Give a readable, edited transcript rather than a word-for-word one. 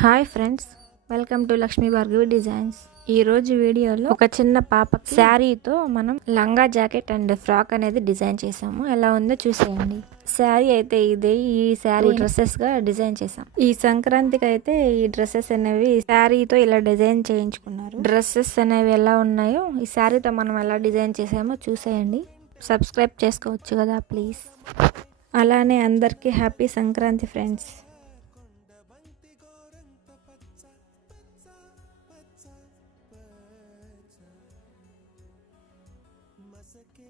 Hi friends, welcome to Lakshmi Bhargavi designs. ఈ రోజు వీడియోలో ఒక చిన్న పాప శారీతో మనం లంగా జాకెట్ అండ్ ఫ్రాక్ అనేది డిజైన్ చేసాము. ఎలా ఉందో చూసేయండి. శారీ అయితే ఇదే. ఈ శారీ డ్రెస్సెస్ గా డిజైన్ చేసాం. ఈ సంక్రాంతికి అయితే ఈ డ్రెస్సెస్ అనేవి శారీతో ఇలా డిజైన్ చేయించుకున్నారు. డ్రెస్సెస్ అనేవి ఎలా ఉన్నాయో ఈ శారీతో మనం ఎలా డిజైన్ చేసామో చూసేయండి. సబ్స్క్రైబ్ చేసుకోవచ్చు కదా ప్లీజ్. అలానే అందరికీ హ్యాపీ సంక్రాంతి ఫ్రెండ్స్. मसके